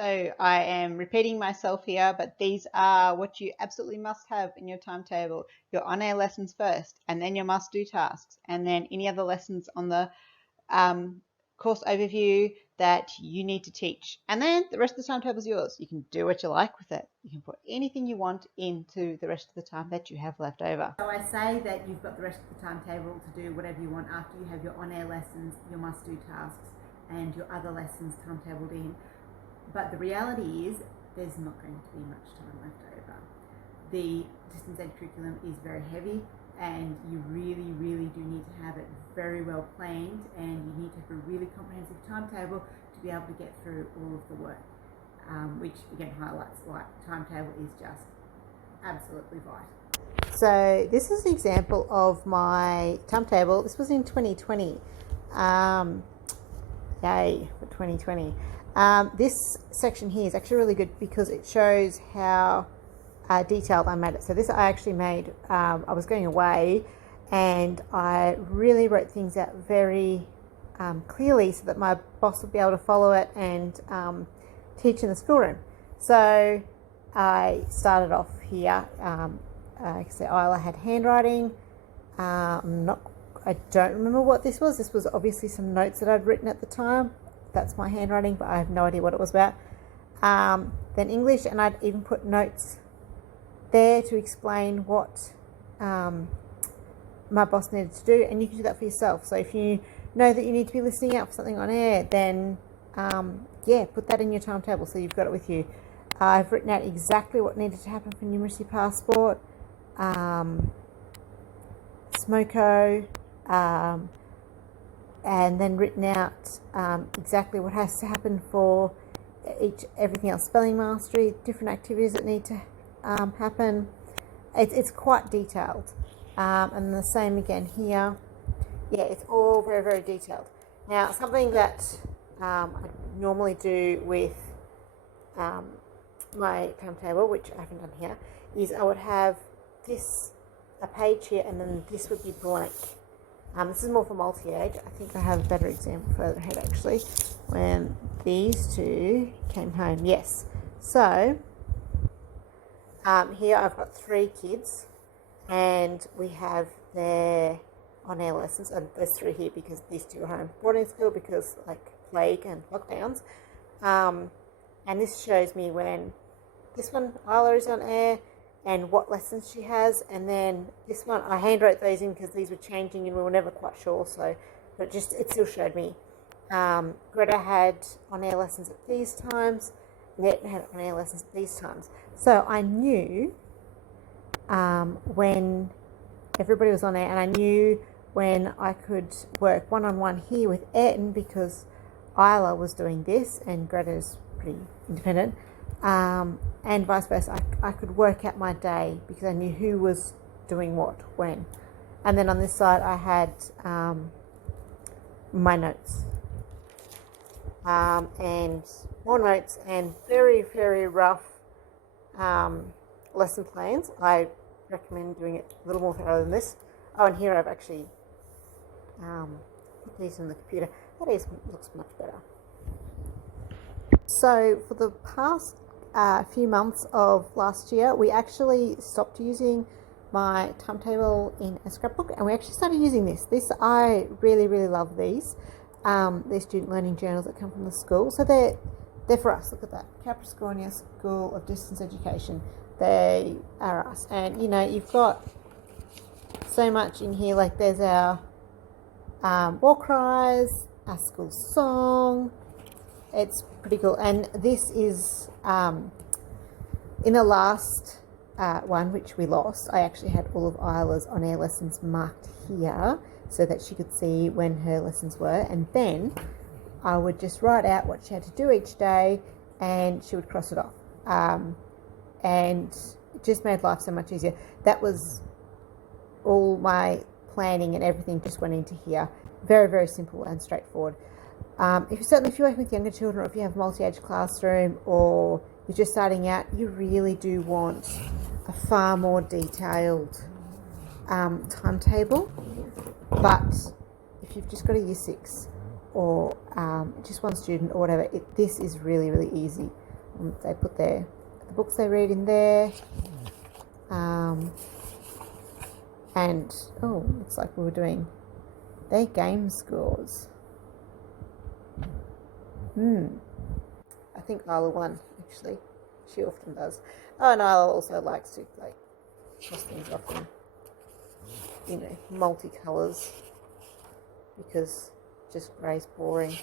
So I am repeating myself here, but these are what you absolutely must have in your timetable. Your on-air lessons first, and then your must-do tasks, and then any other lessons on the course overview that you need to teach. And then the rest of the timetable is yours. You can do what you like with it. You can put anything you want into the rest of the time that you have left over. So I say that you've got the rest of the timetable to do whatever you want after you have your on-air lessons, your must-do tasks, and your other lessons timetabled in. But the reality is there's not going to be much time left over. The distance ed curriculum is very heavy, and you really do need to have it very well planned, and you need to have a really comprehensive timetable to be able to get through all of the work, which again highlights why timetable is just absolutely vital. So this is an example of my timetable. This was in 2020. Yay for 2020. This section here is actually really good because it shows how detailed I made it. So this I actually made, I was going away and I really wrote things out very clearly so that my boss would be able to follow it and teach in the schoolroom. So I started off here. So Isla had handwriting. I don't remember what this was. This was obviously some notes that I'd written at the time. That's my handwriting, but I have no idea what it was about. Then English, and I'd even put notes there to explain what my boss needed to do, and you can do that for yourself. So if you know that you need to be listening out for something on air, then put that in your timetable so you've got it with you. I've written out exactly what needed to happen for numeracy passport, SMOCO, and then written out exactly what has to happen for everything else, spelling mastery, different activities that need to happen. It's quite detailed, and the same again here. Yeah, it's all very detailed. Now, something that I normally do with my timetable, which I haven't done here, is I would have a page here, and then this would be blank. This is more for multi-age. I think I have a better example further ahead actually, when these two came home. Yes. So here I've got 3 kids, and we have their on-air lessons, and there's 3 here because these 2 are home boarding school because like plague and lockdowns. And this shows me when this one, Isla, is on air and what lessons she has, and then this one, I hand wrote those in because these were changing and we were never quite sure, so but it still showed me. Greta had on-air lessons at these times, Net had on-air lessons at these times. So I knew when everybody was on air, and I knew when I could work one-on-one here with Ayrton because Isla was doing this and Greta's pretty independent, and vice versa. I could work out my day because I knew who was doing what when. And then on this side I had my notes, and more notes and very rough lesson plans. I recommend doing it a little more thorough than this. Oh, and here I've actually put these in the computer. Looks much better. So for the past few months of last year, we actually stopped using my timetable in a scrapbook, and we actually started using this. I really love these. They're student learning journals that come from the school, so they're for us. Look at that, Capricornia School of Distance Education. They are us, and you've got so much in here. Like there's our war cries, our school song. It's pretty cool. And this is in the last one, which we lost, I actually had all of Isla's on-air lessons marked here so that she could see when her lessons were, and then I would just write out what she had to do each day and she would cross it off, and it just made life so much easier. That was all my planning, and everything just went into here. Very simple and straightforward. If you're working with younger children, or if you have a multi-age classroom, or you're just starting out, you really do want a far more detailed timetable. But if you've just got a year 6 or just one student or whatever, this is really easy. They put the books they read in there. And oh, looks like we were doing their game scores. I think Isla won, actually. She often does. Oh, and Isla also likes to like cross things off in, multicolours, because just grey's boring.